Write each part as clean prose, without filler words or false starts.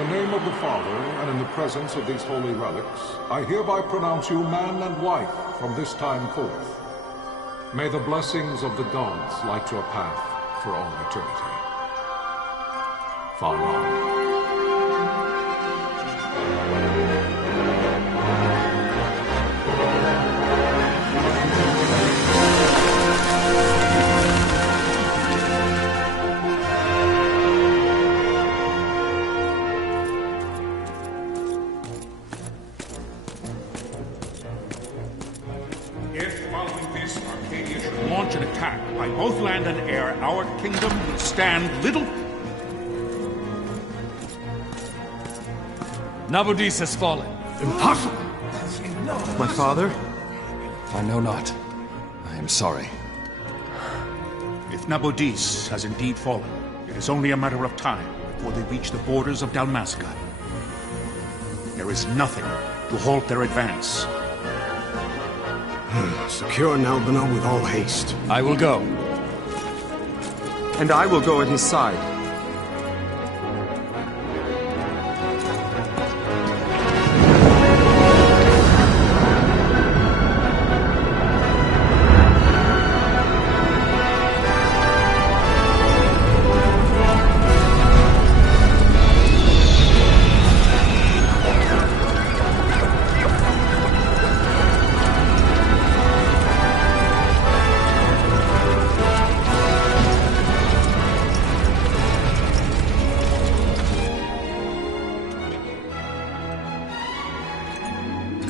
the name of the Father, and in the presence of these holy relics, I hereby pronounce you man and wife from this time forth. May the blessings of the gods light your path for all eternity. Far on. By both land and air, our kingdom will stand little... Nabudis has fallen. Impossible! My father? I know not. I am sorry. If Nabudis has indeed fallen, it is only a matter of time before they reach the borders of Dalmasca. There is nothing to halt their advance. Secure Nalbina with all haste. I will go. And I will go at his side.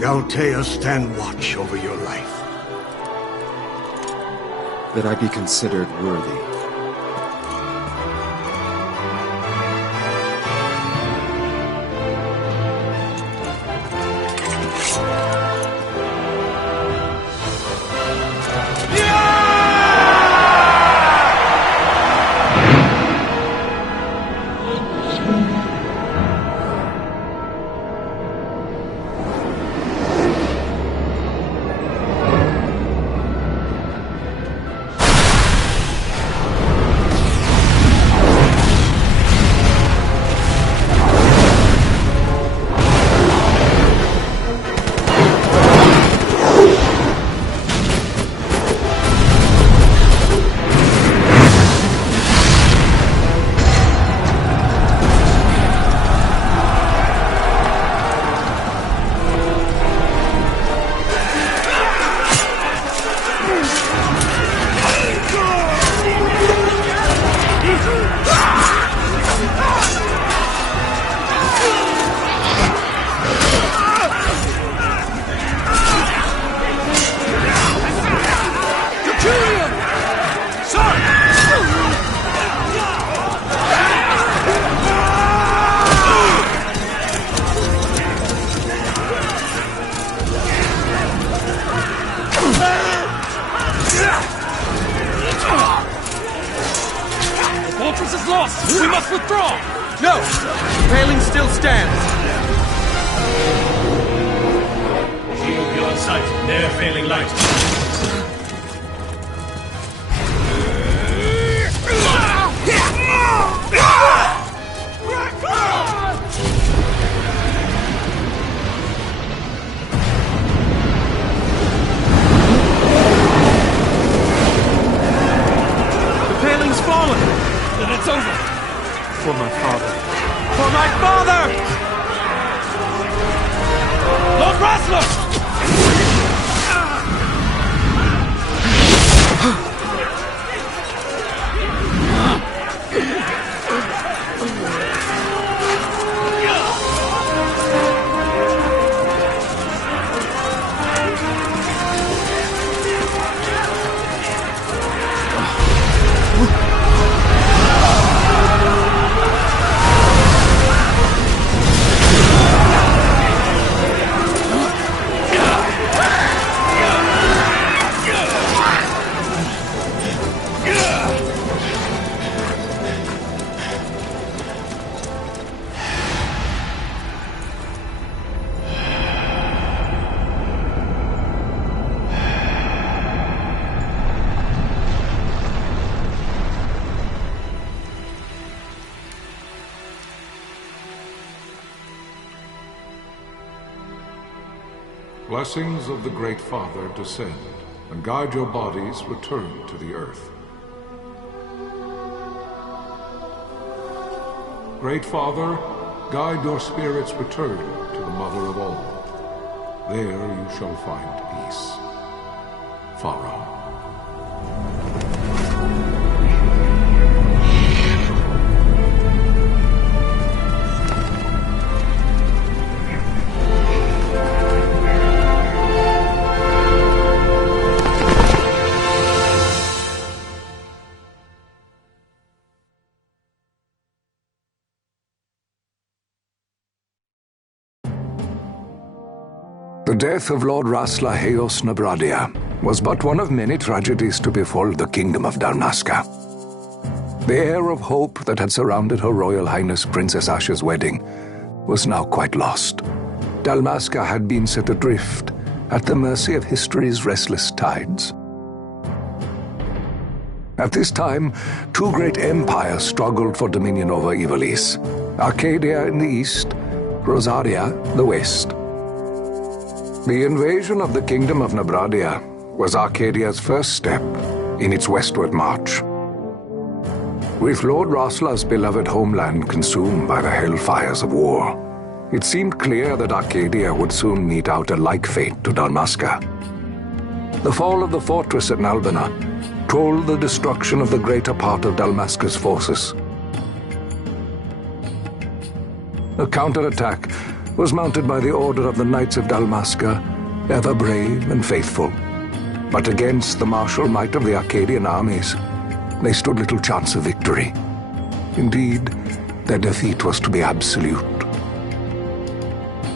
Galtea, stand watch over your life. That I be considered worthy. We must withdraw! No! Paling still stands! Shield beyond sight, ne'er failing light. The paling's fallen! Then it's over! For my father. For my father! Lord Rasler! blessings of the Great Father descend, and guide your bodies return to the earth. Great Father, guide your spirits return to the Mother of all. There you shall find peace. Pharaoh. The death of Lord Rasla Heos Nabradia was but one of many tragedies to befall the kingdom of Dalmasca. The air of hope that had surrounded Her Royal Highness Princess Asha's wedding was now quite lost. Dalmasca had been set adrift at the mercy of history's restless tides. At this time, two great empires struggled for dominion over Ivalice: Arcadia in the east, Rosaria the west. The invasion of the Kingdom of Nabradia was Arcadia's first step in its westward march. With Lord Rasla's beloved homeland consumed by the hellfires of war, it seemed clear that Arcadia would soon mete out a like fate to Dalmasca. The fall of the fortress at Nalbina told the destruction of the greater part of Dalmasca's forces. A counterattack was mounted by the order of the Knights of Dalmasca, ever brave and faithful. But against the martial might of the Arcadian armies, they stood little chance of victory. Indeed, their defeat was to be absolute.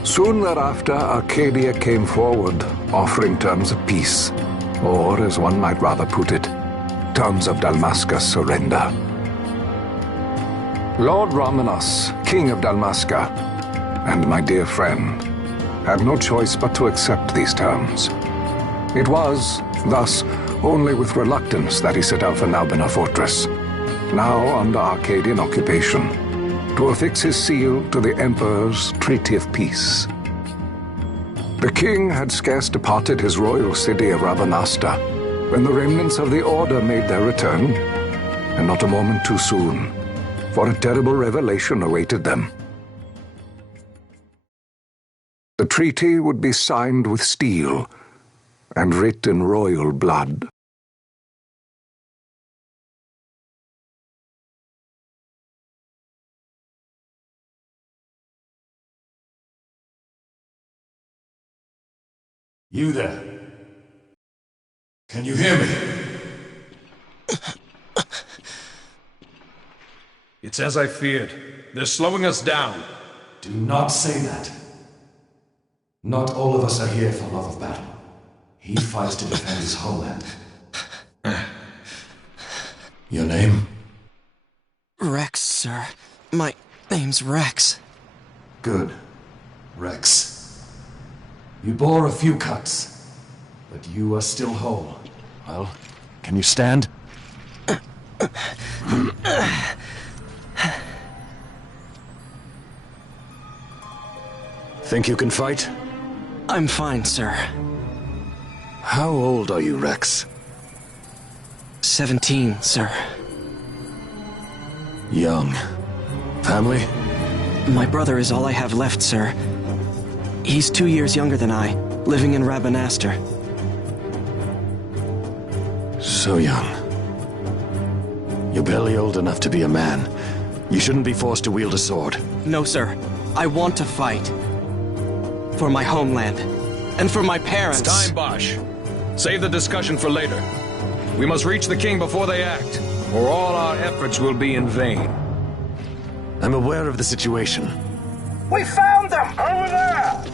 Soon thereafter, Arcadia came forward, offering terms of peace, or, as one might rather put it, terms of Dalmasca's surrender. Lord Ramenas, King of Dalmasca, and my dear friend, had no choice but to accept these terms. It was, thus, only with reluctance that he set out for Nalbina Fortress, now under Arcadian occupation, to affix his seal to the Emperor's Treaty of Peace. The king had scarce departed his royal city of Rabanasta when the remnants of the Order made their return, and not a moment too soon, for a terrible revelation awaited them. The treaty would be signed with steel and writ in royal blood. You there? Can you hear me? It's as I feared. They're slowing us down. Do not say that. Not all of us are here for love of battle. He fights to defend his homeland. Your name? Rex, sir. My name's Rex. Good. Rex. You bore a few cuts, but you are still whole. Well, can you stand? Think you can fight? I'm fine, sir. How old are you, Rex? 17, sir. Young. Family? My brother is all I have left, sir. He's 2 years younger than I, living in Rabanaster. So young. You're barely old enough to be a man. You shouldn't be forced to wield a sword. No, sir. I want to fight. For my homeland. And for my parents. It's time, Bosch. Save the discussion for later. We must reach the king before they act, or all our efforts will be in vain. I'm aware of the situation. We found them! Over there!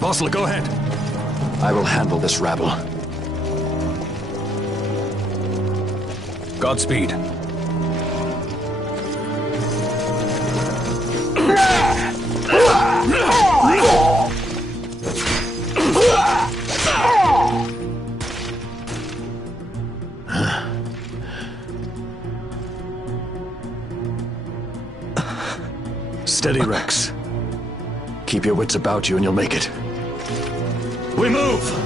Bossler, go ahead. I will handle this rabble. Godspeed. Steady, Rex. Keep your wits about you and you'll make it. We move!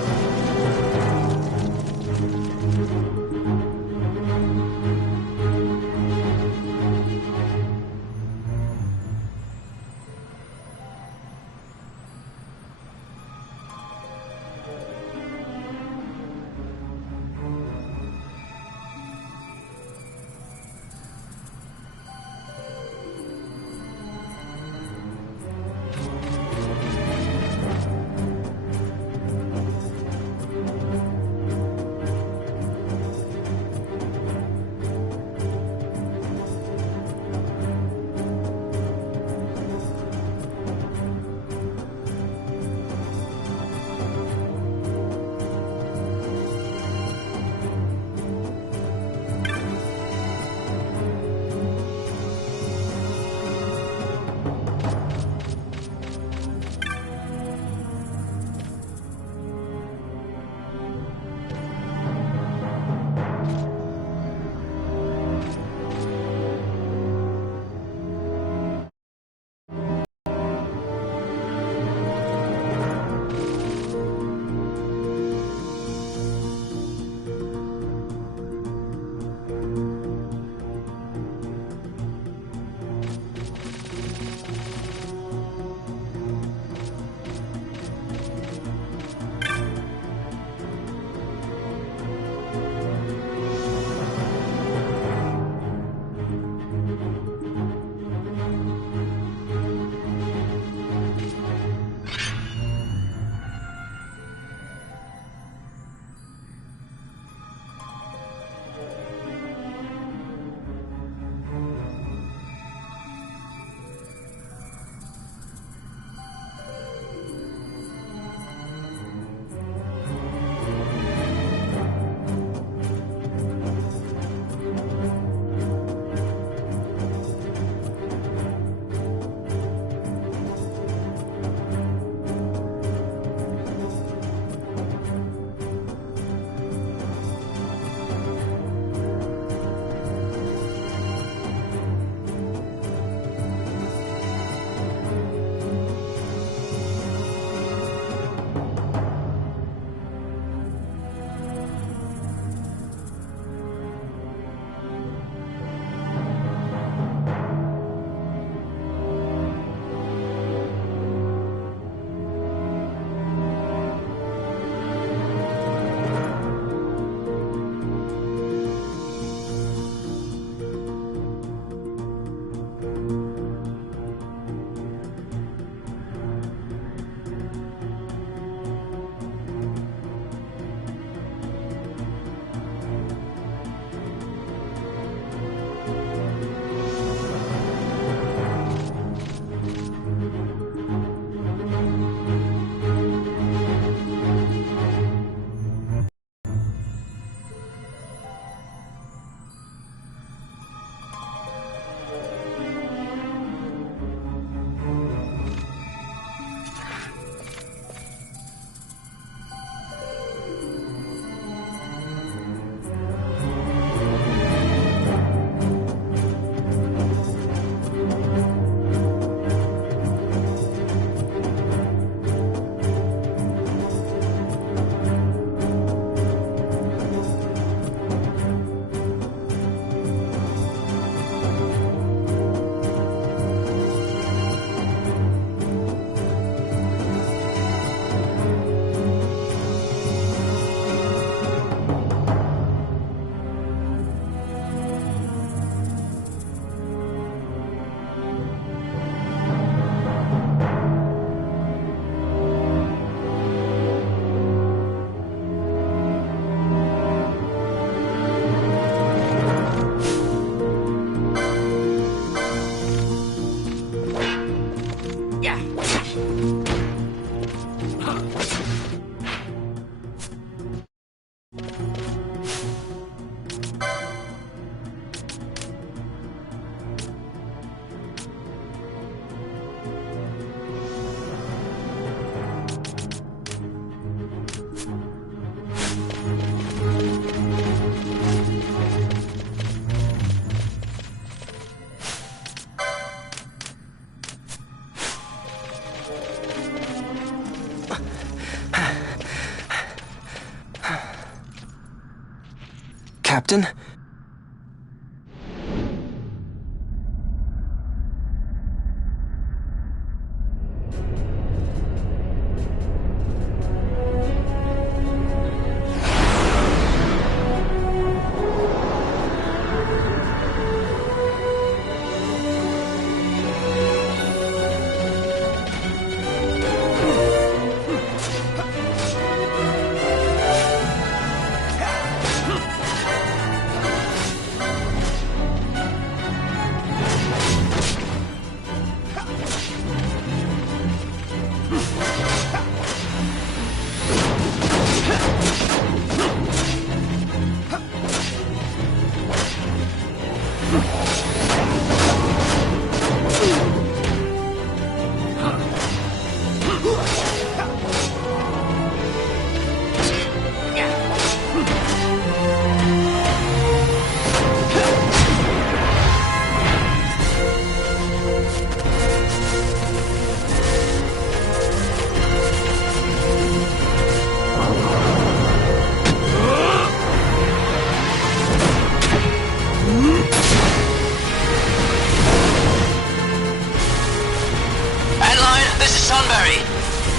Captain.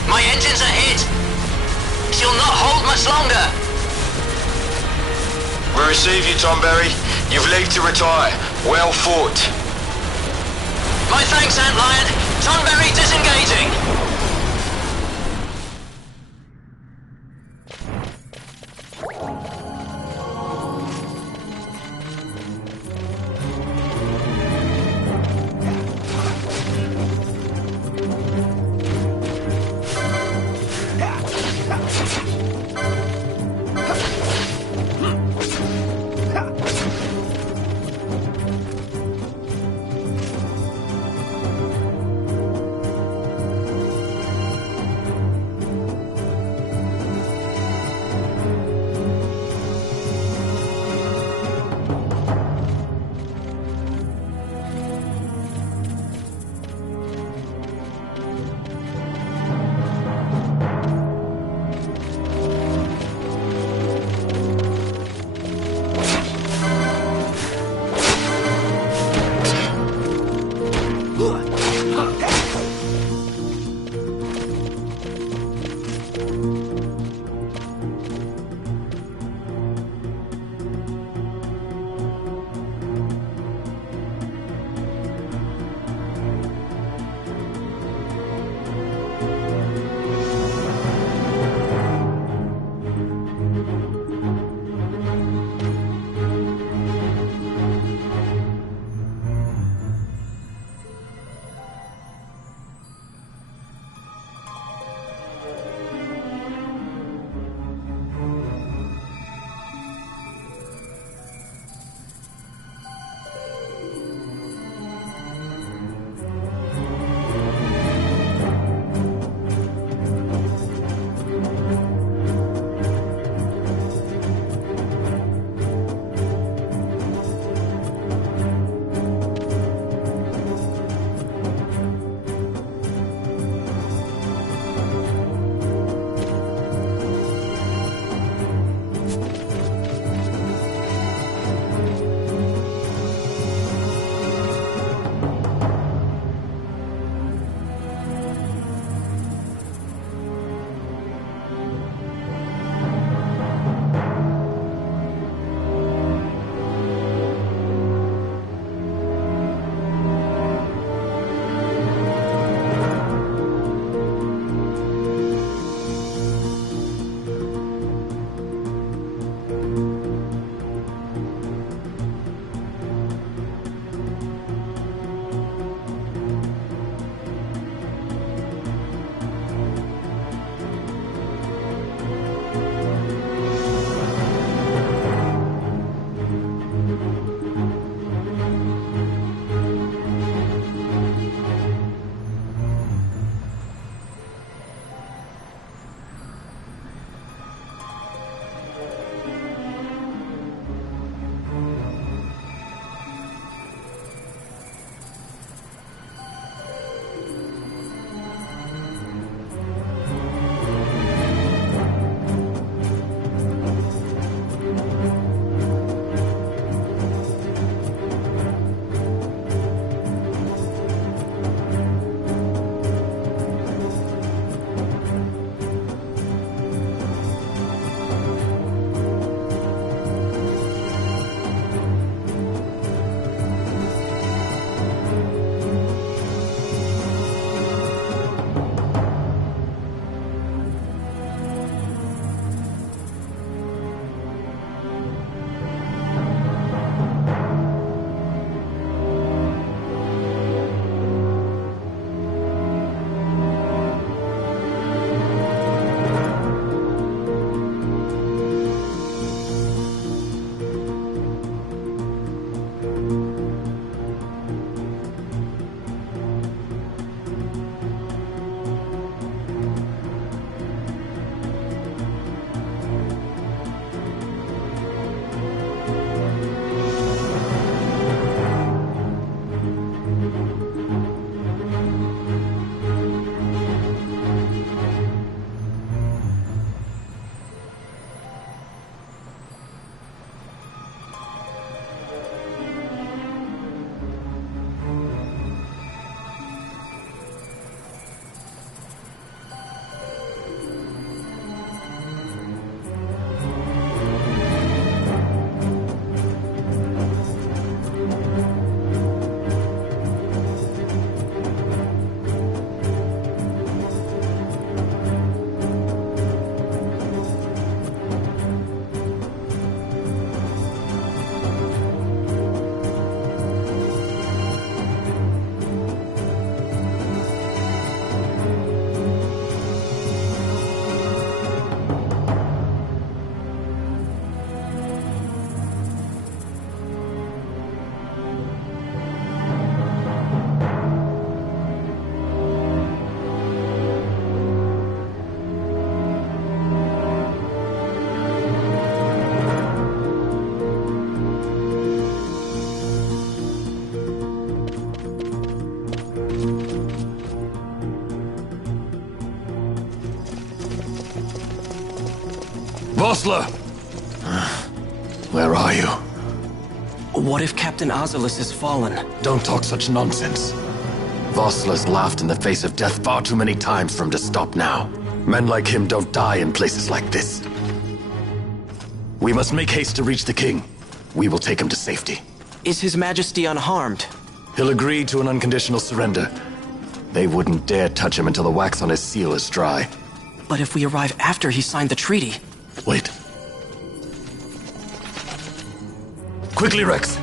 My engines are hit! She'll not hold much longer! We receive you, Tomberry. You've leave to retire. Well fought. My thanks, Antlion. Tonberry disengaging! Vossler! Where are you? What if Captain Oculus has fallen? Don't talk such nonsense. Vossler's laughed in the face of death far too many times for him to stop now. Men like him don't die in places like this. We must make haste to reach the king. We will take him to safety. Is His Majesty unharmed? He'll agree to an unconditional surrender. They wouldn't dare touch him until the wax on his seal is dry. But if we arrive after he signed the treaty... Wait. Quickly, Rex!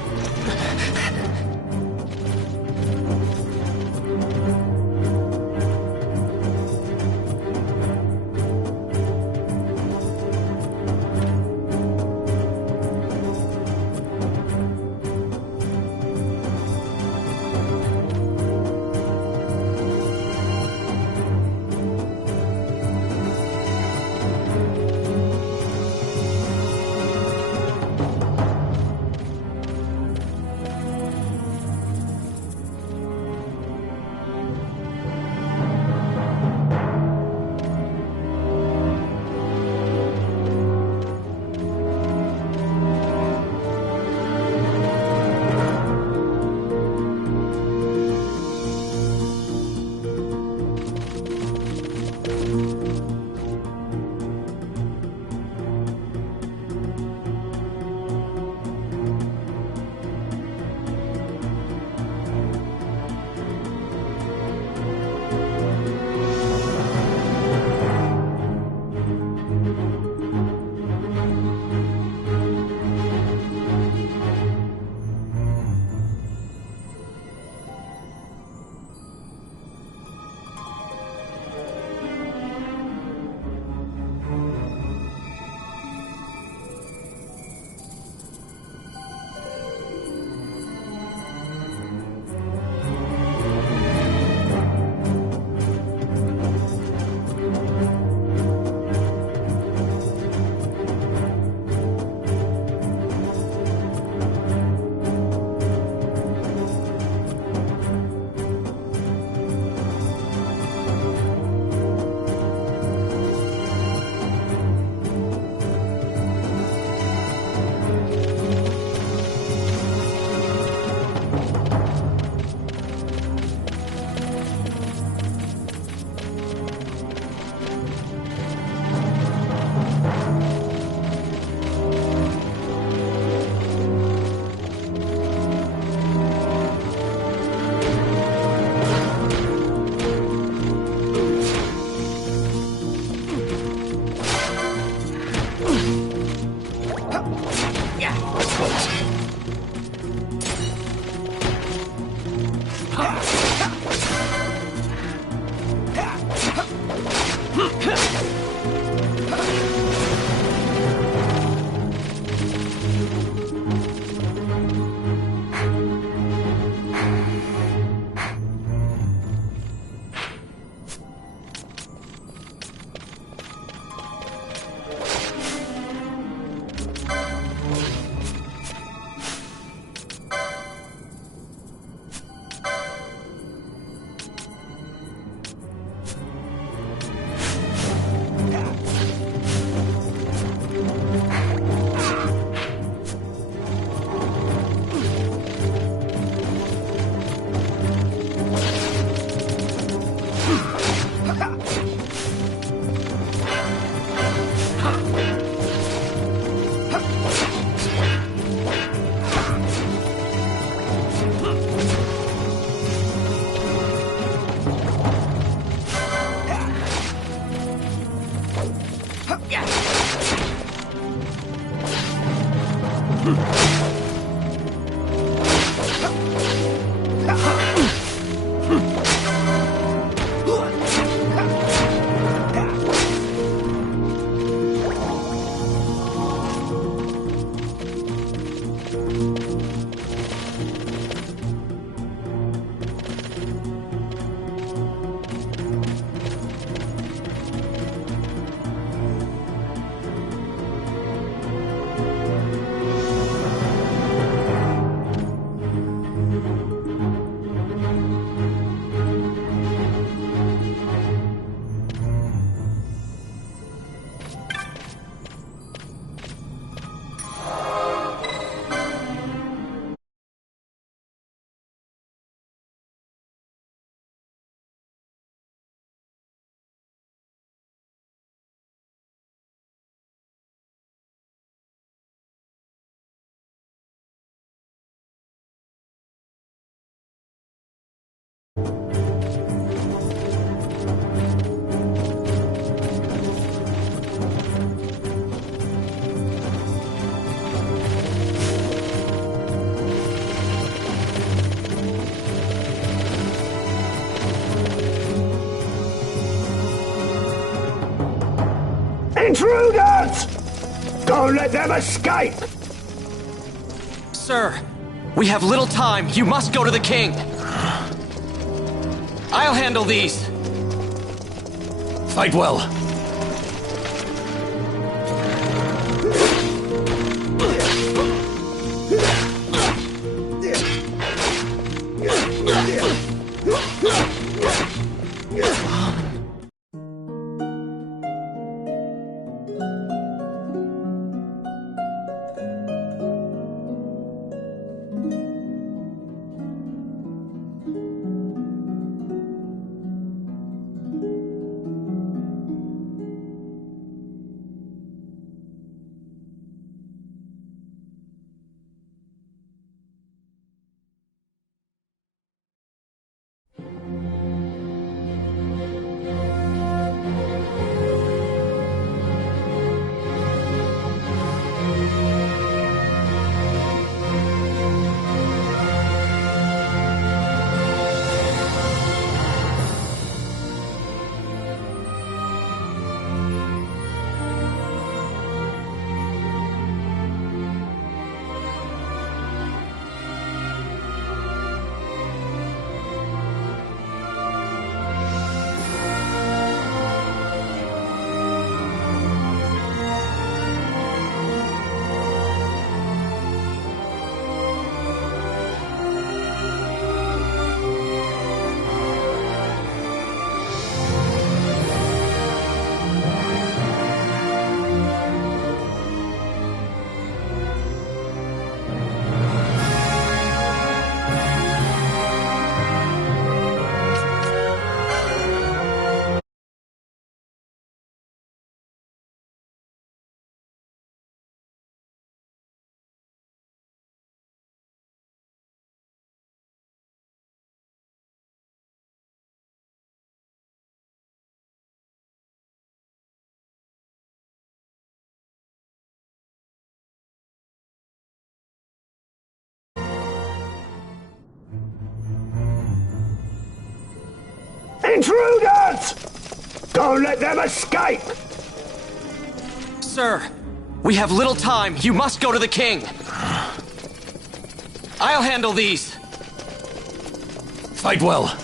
Intruders! Don't let them escape! Sir, we have little time. You must go to the king. I'll handle these. Fight well. Intruders! Don't let them escape! Sir, we have little time. You must go to the king. I'll handle these. Fight well.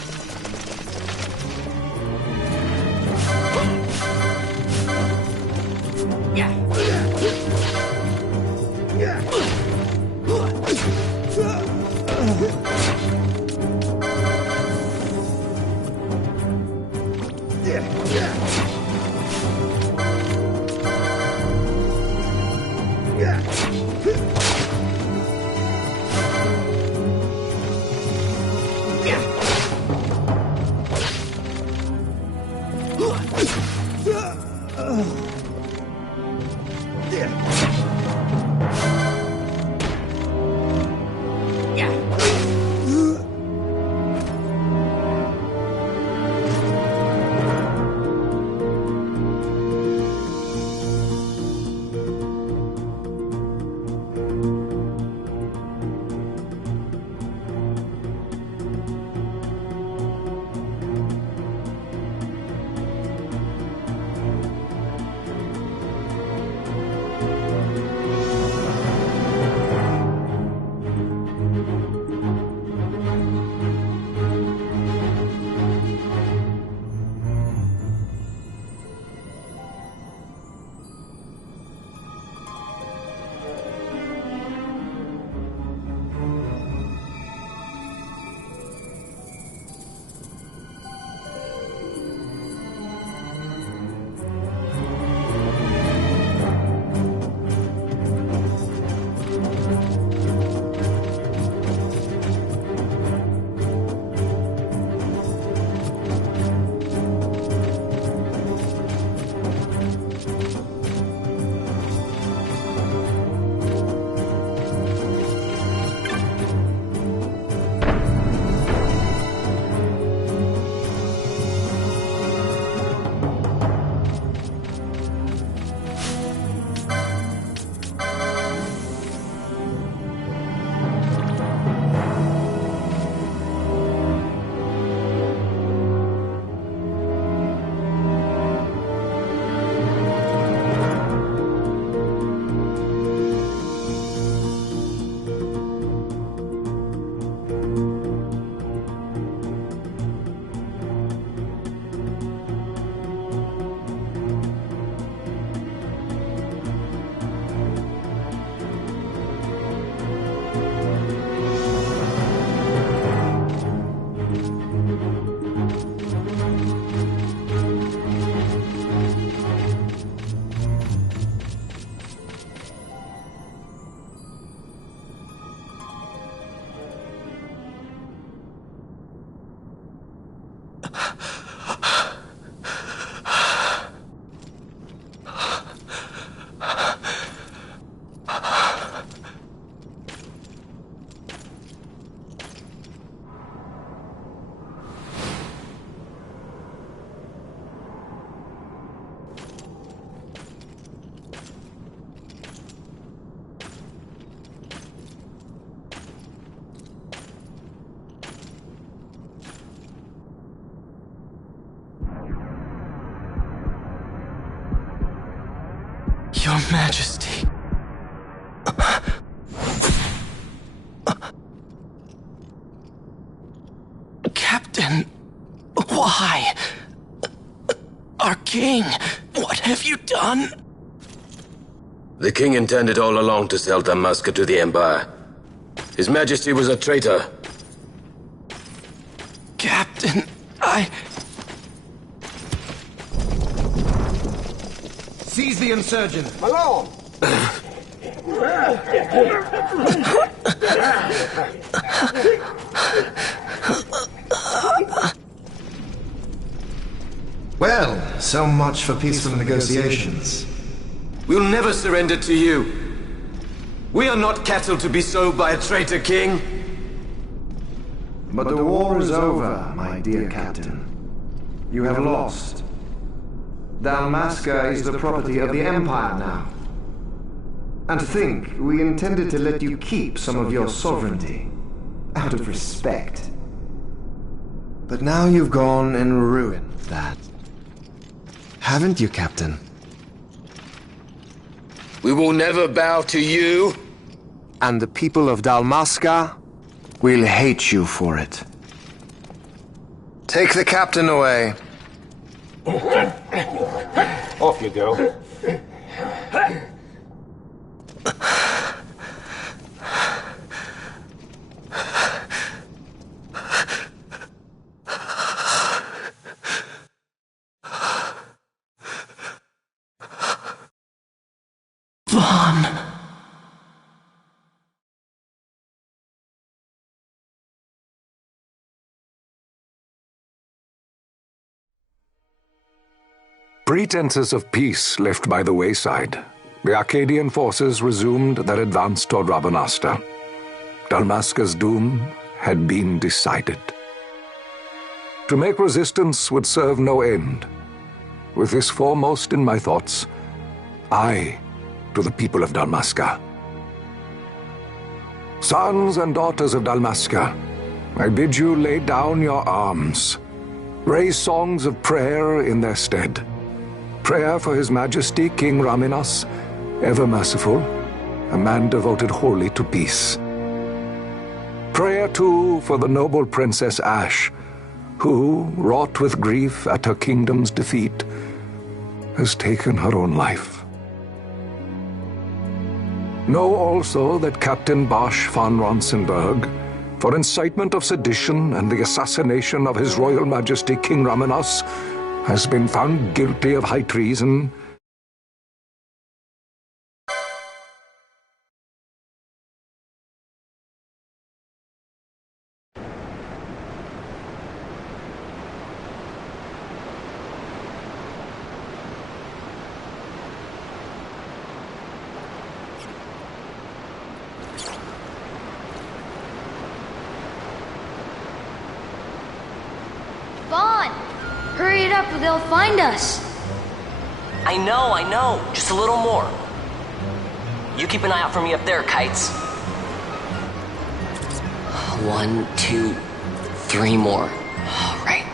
Majesty. Captain, why? Our king, what have you done? The king intended all along to sell Dalmasca to the Empire. His Majesty was a traitor. Captain, Seize the insurgent! Malone! Well, so much for peaceful negotiations. We'll never surrender to you. We are not cattle to be sold by a traitor king. But the war is over, my dear captain. You have lost. Dalmasca is the property of the Empire now. And to think, we intended to let you keep some of your sovereignty, out of respect. But now you've gone and ruined that. Haven't you, Captain? We will never bow to you. And the people of Dalmasca will hate you for it. Take the captain away. Off you go. Vaughn. Pretenses of peace left by the wayside, the Arcadian forces resumed their advance toward Rabanasta. Dalmasca's doom had been decided. To make resistance would serve no end. With this foremost in my thoughts, I to the people of Dalmasca. Sons and daughters of Dalmasca, I bid you lay down your arms. Raise songs of prayer in their stead. Prayer for His Majesty King Raminas, ever merciful, a man devoted wholly to peace. Prayer, too, for the noble Princess Ash, who, wrought with grief at her kingdom's defeat, has taken her own life. Know also that Captain Bosch von Ronsenberg, for incitement of sedition and the assassination of His Royal Majesty King Raminas, has been found guilty of high treason. Hurry it up or they'll find us. I know. Just a little more. You keep an eye out for me up there, Kites. 1, 2, 3 more. All right.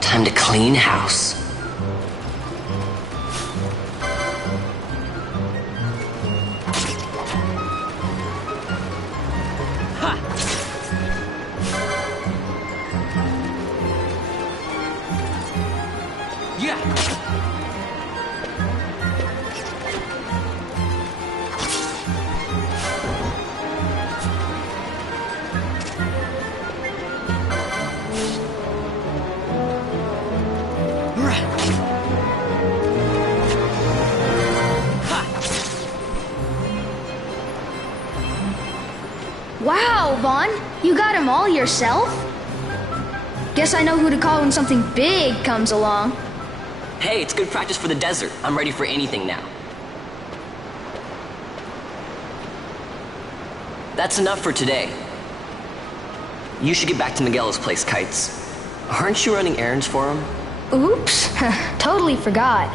Time to clean house. Wow, Vaughn, you got him all yourself? Guess I know who to call when something big comes along. Hey, it's good practice for the desert. I'm ready for anything now. That's enough for today. You should get back to Miguel's place, Kites. Aren't you running errands for him? Oops, totally forgot.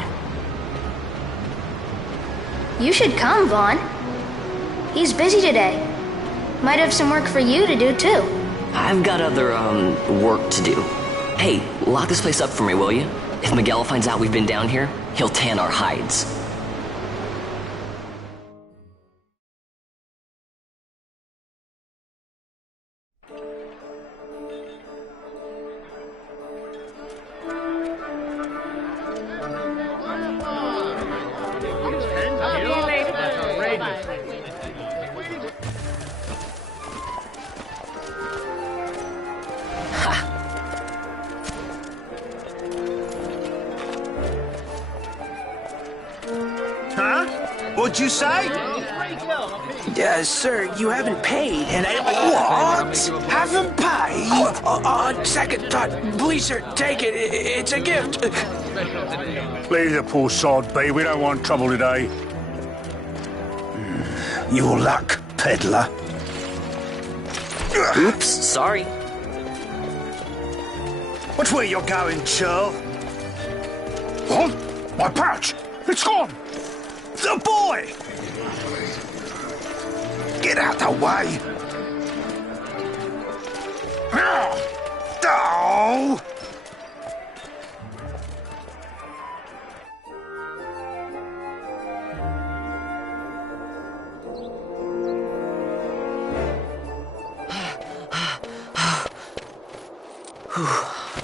You should come, Vaughn. He's busy today. Might have some work for you to do, too. I've got other, work to do. Hey, lock this place up for me, will you? If Miguel finds out we've been down here, he'll tan our hides. Huh? What'd you say? Sir, you haven't paid, and I... What? Haven't paid? On second thought, please, sir, take it. It's a gift. Leave the poor sod be. We don't want trouble today. Your luck, peddler. Oops, sorry. Watch where you're going, churl. What? My pouch! It's gone! The boy! Get out the way. Oh!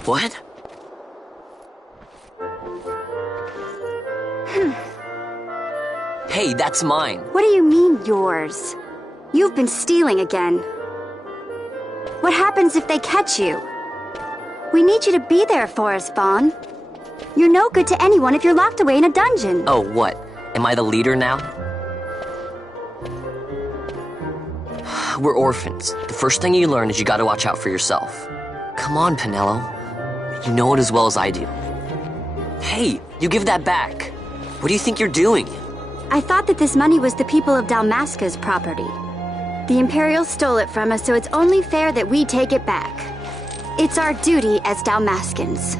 What? Hey, that's mine. What do you mean, yours? You've been stealing again. What happens if they catch you? We need you to be there for us, Vaughn. You're no good to anyone if you're locked away in a dungeon. Oh, what? Am I the leader now? We're orphans. The first thing you learn is you gotta watch out for yourself. Come on, Pinello. You know it as well as I do. Hey, you give that back. What do you think you're doing? I thought that this money was the people of Dalmasca's property. The Imperials stole it from us, so it's only fair that we take it back. It's our duty as Dalmascans.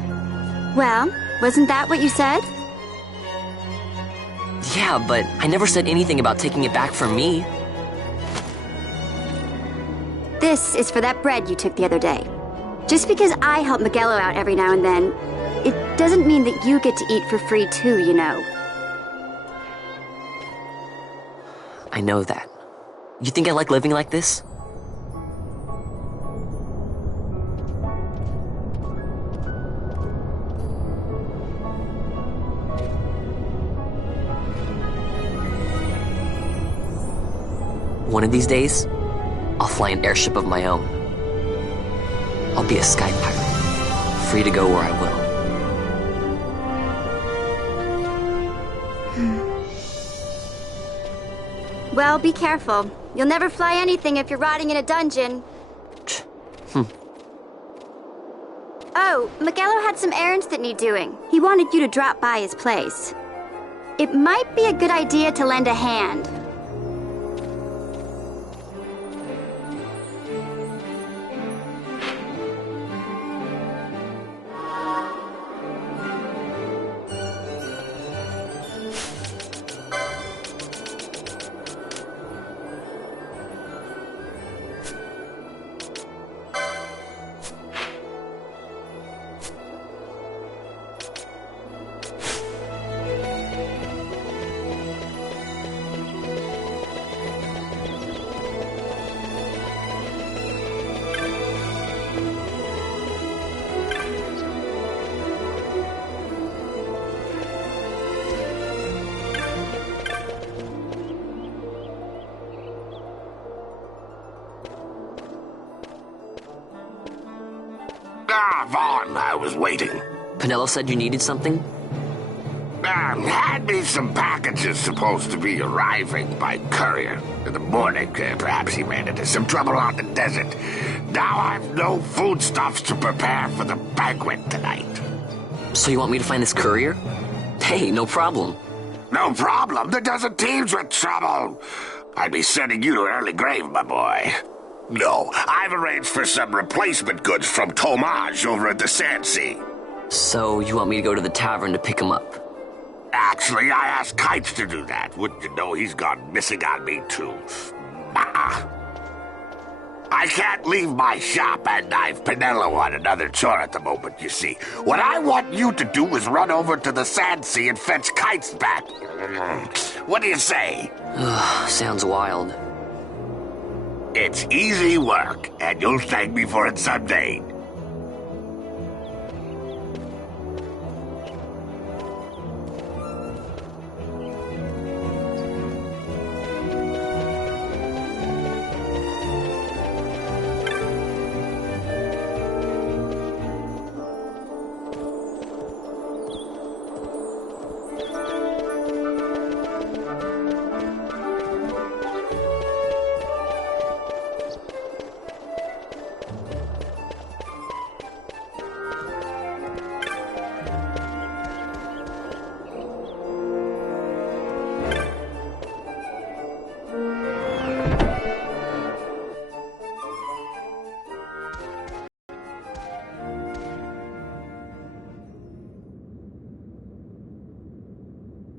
Well, wasn't that what you said? Yeah, but I never said anything about taking it back from me. This is for that bread you took the other day. Just because I help Miguelo out every now and then, it doesn't mean that you get to eat for free too, you know. I know that. You think I like living like this? One of these days, I'll fly an airship of my own. I'll be a sky pirate, free to go where I will. Well, be careful. You'll never fly anything if you're rotting in a dungeon. Oh, Miguelo had some errands that need doing. He wanted you to drop by his place. It might be a good idea to lend a hand. Vaughn, I was waiting. Pinello said you needed something? Had me some packages supposed to be arriving by courier in the morning. Perhaps he ran into some trouble on the desert. Now I've no foodstuffs to prepare for the banquet tonight. So you want me to find this courier? Hey, no problem. No problem. The desert teems with trouble. I'd be sending you to an early grave, my boy. No, I've arranged for some replacement goods from Tomage over at the Sandsea. So you want me to go to the tavern to pick him up? Actually, I asked Kites to do that. Wouldn't you know he's gone missing on me, too. I can't leave my shop, and I've Pinello on another chore at the moment, you see. What I want you to do is run over to the Sandsea and fetch Kites back. What do you say? Sounds wild. It's easy work, and you'll thank me for it someday.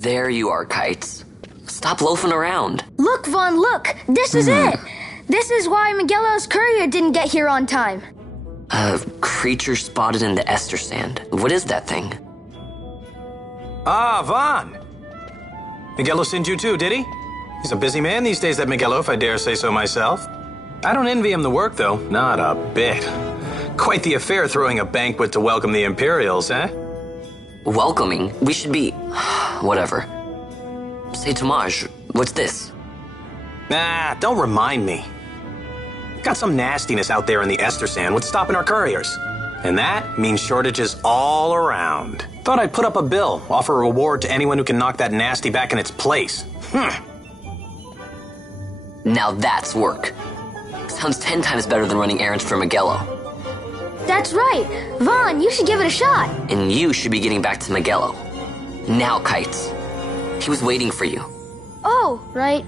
There you are, Kites. Stop loafing around. Look, Vaughn, look! This is it! This is why Miguelo's courier didn't get here on time. A creature spotted in the Ester Sand. What is that thing? Ah, Vaughn! Miguelo sent you too, did he? He's a busy man these days, that Miguelo, if I dare say so myself. I don't envy him the work, though. Not a bit. Quite the affair throwing a banquet to welcome the Imperials, eh? Welcoming? We should be... whatever. Say, Tomaj, what's this? Nah, don't remind me. Got some nastiness out there in the Ester Sand. What's stopping our couriers? And that means shortages all around. Thought I'd put up a bill, offer a reward to anyone who can knock that nasty back in its place. Now that's work. Sounds 10 times better than running errands for Miguelo. That's right. Vaughn, you should give it a shot. And you should be getting back to Miguelo. Now, Kites. He was waiting for you. Oh, right.